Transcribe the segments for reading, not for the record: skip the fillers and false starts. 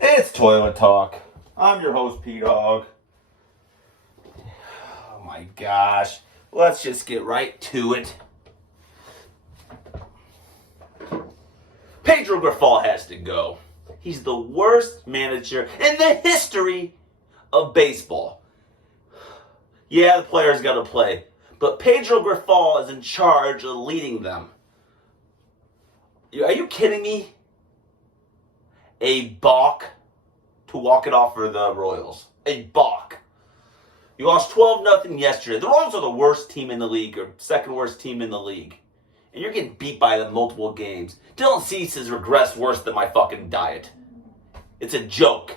It's Toilet Talk. I'm your host, P-Dog. Oh my gosh. Let's just get right to it. Pedro Grifol has to go. He's the worst manager in the history of baseball. Yeah, the players got to play, but Pedro Grifol is in charge of leading them. Are you kidding me? A balk to walk it off for the Royals. A balk. You lost 12-0 yesterday. The Royals are the worst team in the league, or second worst team in the league. And you're getting beat by them multiple games. Dylan Cease has regressed worse than my fucking diet. It's a joke.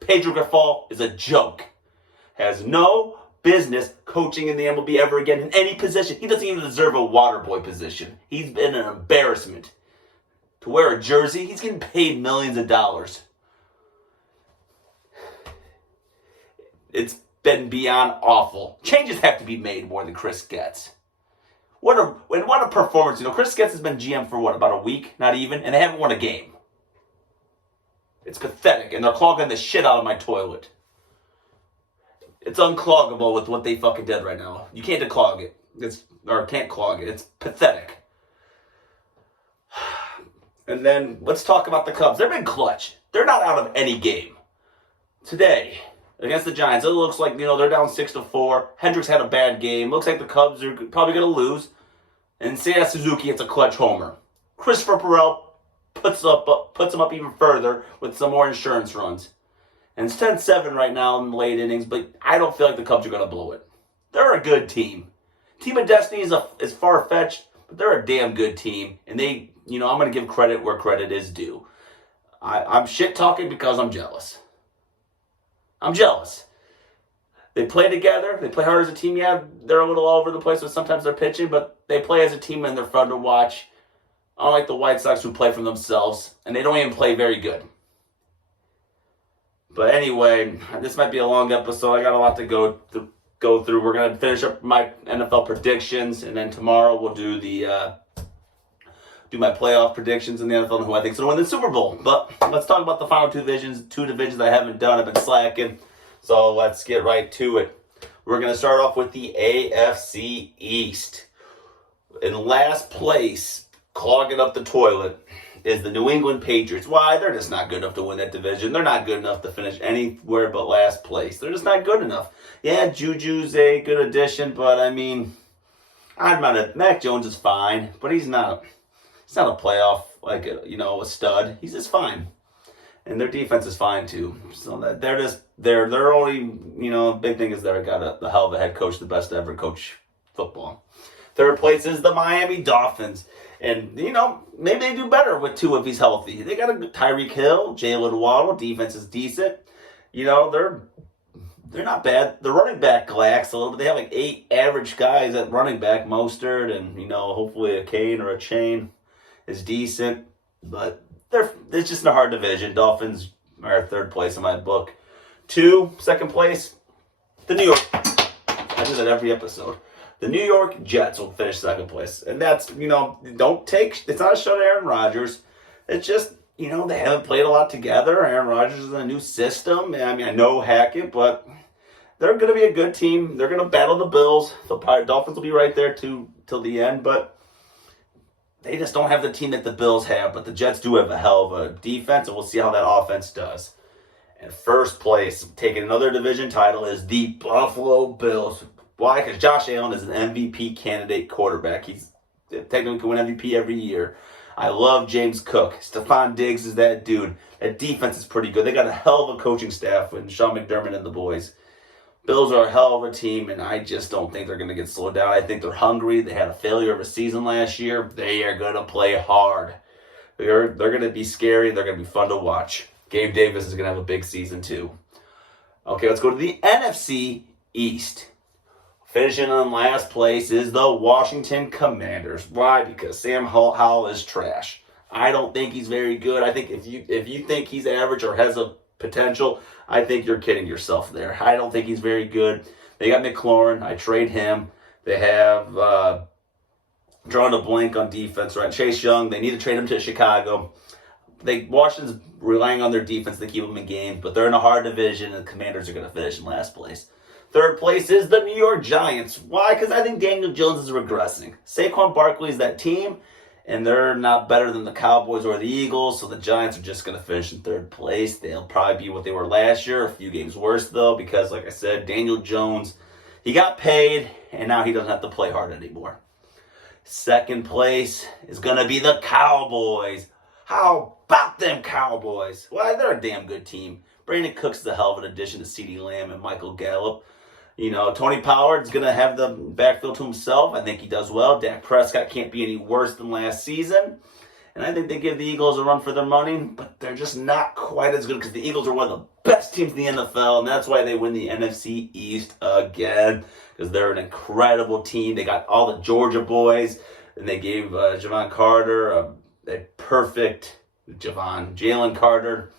Pedro Grifol is a joke. Has no business coaching in the MLB ever again in any position. He doesn't even deserve a water boy position. He's been an embarrassment. To wear a jersey, he's getting paid millions of dollars. It's been beyond awful. Changes have to be made more than Chris Getz. What a performance. You know, Chris Getz has been GM for what, about a week? Not even? And they haven't won a game. It's pathetic. And they're clogging the shit out of my toilet. It's uncloggable with what they fucking did right now. You can't declog it. Can't clog it. It's pathetic. And then let's talk about the Cubs. They've been clutch. They're not out of any game. Today, against the Giants, it looks like, they're down 6-4. Hendricks had a bad game. Looks like the Cubs are probably going to lose. And Seiya Suzuki hits a clutch homer. Christopher Perel puts them up even further with some more insurance runs. And it's 10-7 right now in the late innings, but I don't feel like the Cubs are going to blow it. They're a good team. Team of Destiny is far-fetched, but they're a damn good team. And I'm going to give credit where credit is due. I'm shit-talking because I'm jealous. I'm jealous. They play together. They play hard as a team. Yeah, they're a little all over the place, so sometimes they're pitching, but they play as a team and they're fun to watch. Unlike the White Sox who play for themselves, and they don't even play very good. But anyway, this might be a long episode. I got a lot to go through. We're going to finish up my NFL predictions, and then tomorrow we'll do my playoff predictions in the NFL and who I think is going to win the Super Bowl. But let's talk about the final two divisions I haven't done. I've been slacking. So let's get right to it. We're going to start off with the AFC East. In last place, clogging up the toilet, is the New England Patriots. Why? They're just not good enough to win that division. They're not good enough to finish anywhere but last place. They're just not good enough. Yeah, Juju's a good addition, but Mac Jones is fine, but he's not a playoff, a stud. He's just fine. And their defense is fine too. So that they're only, big thing is they've got the hell of a head coach, the best to ever coach football. Third place is the Miami Dolphins. And, maybe they do better with Tua if he's healthy. They got a Tyreek Hill, Jalen Waddle, defense is decent. They're not bad. The running back lacks a little bit. They have 8 average guys at running back, Mostert, and, hopefully a Kane or a Chain is decent. But it's just a hard division. Dolphins are third place in my book. Second place, the New York. I do that every episode. The New York Jets will finish second place. And that's, it's not a shot at Aaron Rodgers. It's just, they haven't played a lot together. Aaron Rodgers is in a new system. I know Hackett, but they're going to be a good team. They're going to battle the Bills. The Dolphins will be right there till the end, but they just don't have the team that the Bills have. But the Jets do have a hell of a defense, and we'll see how that offense does. And first place, taking another division title, is the Buffalo Bills. Why? Because Josh Allen is an MVP candidate quarterback. He's technically can win MVP every year. I love James Cook. Stephon Diggs is that dude. That defense is pretty good. They got a hell of a coaching staff with Sean McDermott and the boys. Bills are a hell of a team, and I just don't think they're going to get slowed down. I think they're hungry. They had a failure of a season last year. They are going to play hard. They're going to be scary, and they're going to be fun to watch. Gabe Davis is going to have a big season, too. Okay, let's go to the NFC East. Finishing in last place is the Washington Commanders. Why? Because Sam Howell is trash. I don't think he's very good. I think if you think he's average or has a potential, I think you're kidding yourself there. I don't think he's very good. They got McLaurin. I trade him. They have drawn a blank on defense, right? Chase Young. They need to trade him to Chicago. Washington's relying on their defense to keep them in games, but they're in a hard division, and the Commanders are going to finish in last place. Third place is the New York Giants. Why? Because I think Daniel Jones is regressing. Saquon Barkley's that team, and they're not better than the Cowboys or the Eagles, so the Giants are just going to finish in third place. They'll probably be what they were last year, a few games worse, though, because, like I said, Daniel Jones, he got paid, and now he doesn't have to play hard anymore. Second place is going to be the Cowboys. How about them Cowboys? Well, they're a damn good team. Brandon Cook's the hell of an addition to CeeDee Lamb and Michael Gallup. Tony Pollard's going to have the backfield to himself. I think he does well. Dak Prescott can't be any worse than last season. And I think they give the Eagles a run for their money, but they're just not quite as good because the Eagles are one of the best teams in the NFL, and that's why they win the NFC East again, because they're an incredible team. They got all the Georgia boys, and they gave Jalen Carter Jalen Carter.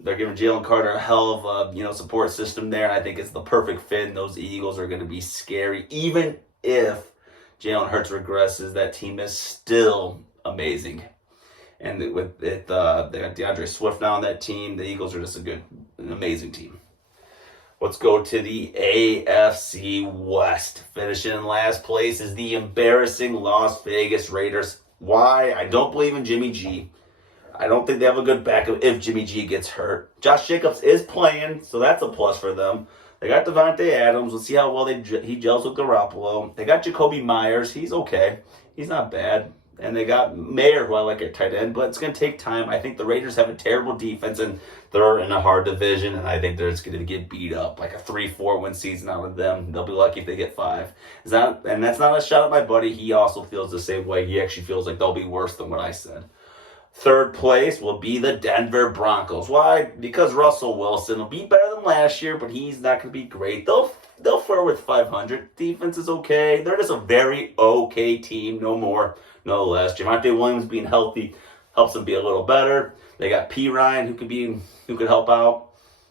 They're giving Jalen Carter a hell of a support system there, and I think it's the perfect fit. And those Eagles are going to be scary, even if Jalen Hurts regresses. That team is still amazing, and they got DeAndre Swift now on that team. The Eagles are just an amazing team. Let's go to the AFC West. Finishing in last place is the embarrassing Las Vegas Raiders. Why? I don't believe in Jimmy G. I don't think they have a good backup if Jimmy G gets hurt. Josh Jacobs is playing, so that's a plus for them. They got Devontae Adams. We'll see how well he gels with Garoppolo. They got Jacoby Myers. He's okay. He's not bad. And they got Mayer, who I like at tight end, but it's going to take time. I think the Raiders have a terrible defense, and they're in a hard division, and I think they're just going to get beat up. Like a 3-4 win season out of them. They'll be lucky if they get 5. And that's not a shot at my buddy. He also feels the same way. He actually feels like they'll be worse than what I said. Third place will be the Denver Broncos. Why? Because Russell Wilson will be better than last year, but he's not going to be great. They'll flirt with 500. Defense is okay. They're just a very okay team, no more, no less. Javonte Williams being healthy helps them be a little better. They got P. Ryan who could help out,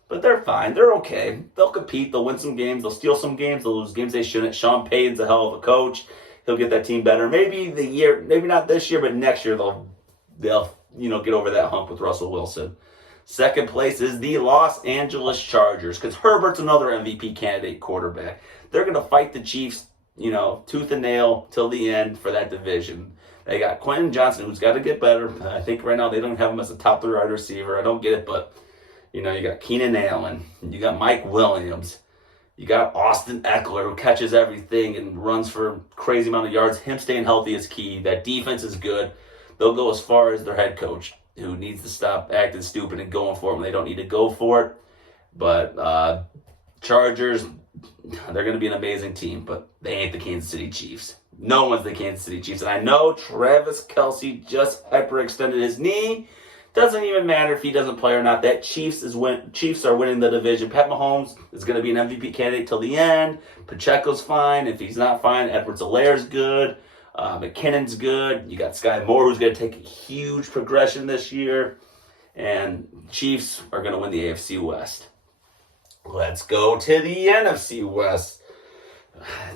but they're fine. They're okay. They'll compete. They'll win some games. They'll steal some games. They'll lose games they shouldn't. Sean Payton's a hell of a coach. He'll get that team better. Maybe not this year, but next year they'll get over that hump with Russell Wilson. Second place is the Los Angeles Chargers, because Herbert's another MVP candidate quarterback. They're going to fight the Chiefs, tooth and nail till the end for that division. They got Quentin Johnson, who's got to get better. I think right now they don't have him as a top 3 wide receiver. I don't get it, but, you got Keenan Allen. You got Mike Williams. You got Austin Eckler, who catches everything and runs for a crazy amount of yards. Him staying healthy is key. That defense is good. They'll go as far as their head coach, who needs to stop acting stupid and going for it when they don't need to go for it. But Chargers, they're going to be an amazing team, but they ain't the Kansas City Chiefs. No one's the Kansas City Chiefs. And I know Travis Kelce just hyperextended his knee. Doesn't even matter if he doesn't play or not. That Chiefs are winning the division. Pat Mahomes is going to be an MVP candidate till the end. Pacheco's fine. If he's not fine, Edwards-Helaire's good. McKinnon's good. You got Sky Moore, who's going to take a huge progression this year. And Chiefs are going to win the AFC West. Let's go to the NFC West.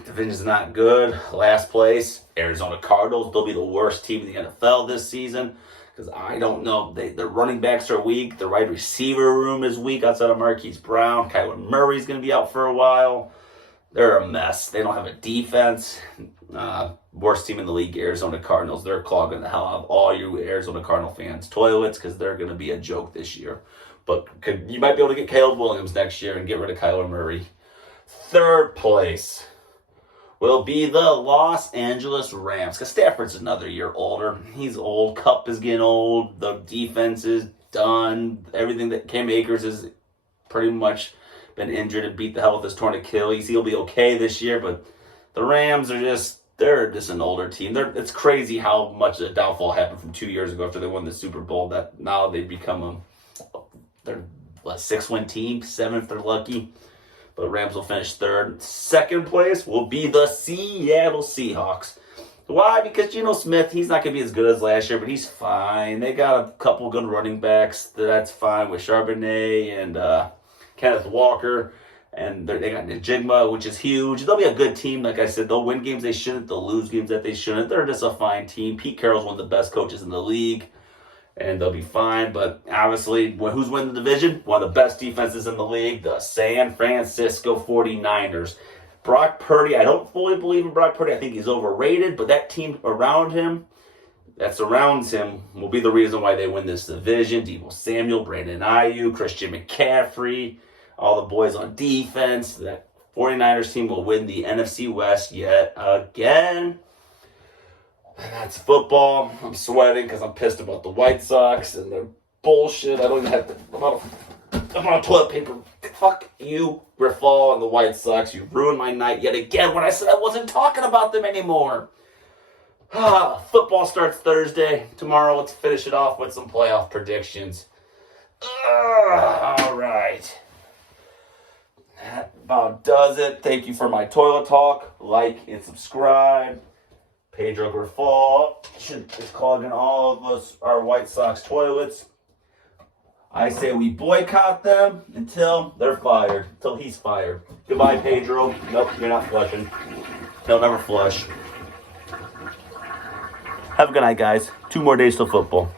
Division's not good. Last place, Arizona Cardinals. They'll be the worst team in the NFL this season, because I don't know. Their running backs are weak. The wide receiver room is weak outside of Marquise Brown. Kyler Murray's going to be out for a while. They're a mess. They don't have a defense. Worst team in the league, Arizona Cardinals. They're clogging the hell out of all you Arizona Cardinal fans' toilets, because they're going to be a joke this year. But you might be able to get Caleb Williams next year and get rid of Kyler Murray. Third place will be the Los Angeles Rams, because Stafford's another year older. He's old. Kupp is getting old. The defense is done. Everything that Cam Akers has pretty much been injured and beat the hell with his torn Achilles. He'll be okay this year, but the Rams they're just an older team. It's crazy how much the downfall happened from 2 years ago after they won the Super Bowl, that now they've become they're a 6-win team, 7 if they're lucky. But Rams will finish third. Second place will be the Seattle Seahawks. Why? Because Geno Smith, he's not going to be as good as last year, but he's fine. They got a couple good running backs. That's fine with Charbonnet and Kenneth Walker. And they got Njigba, which is huge. They'll be a good team. Like I said, they'll win games they shouldn't. They'll lose games that they shouldn't. They're just a fine team. Pete Carroll's one of the best coaches in the league. and they'll be fine. But obviously, who's winning the division? One of the best defenses in the league, the San Francisco 49ers. Brock Purdy, I don't fully believe in Brock Purdy. I think he's overrated, but that team around him, that surrounds him, will be the reason why they win this division. Deebo Samuel, Brandon Ayuk, Christian McCaffrey, all the boys on defense. That 49ers team will win the NFC West yet again. And that's football. I'm sweating because I'm pissed about the White Sox and their bullshit. I don't even have I'm on toilet paper. Fuck you, Grifol, and the White Sox. You ruined my night yet again when I said I wasn't talking about them anymore. Football starts Thursday. Tomorrow, let's finish it off with some playoff predictions. All right. That about does it. Thank you for my toilet talk. Like and subscribe. Pedro Grifol is clogging all of us, our White Sox toilets. I say we boycott them until they're fired, until he's fired. Goodbye, Pedro. Nope, you're not flushing. They'll never flush. Have a good night, guys. 2 more days till football.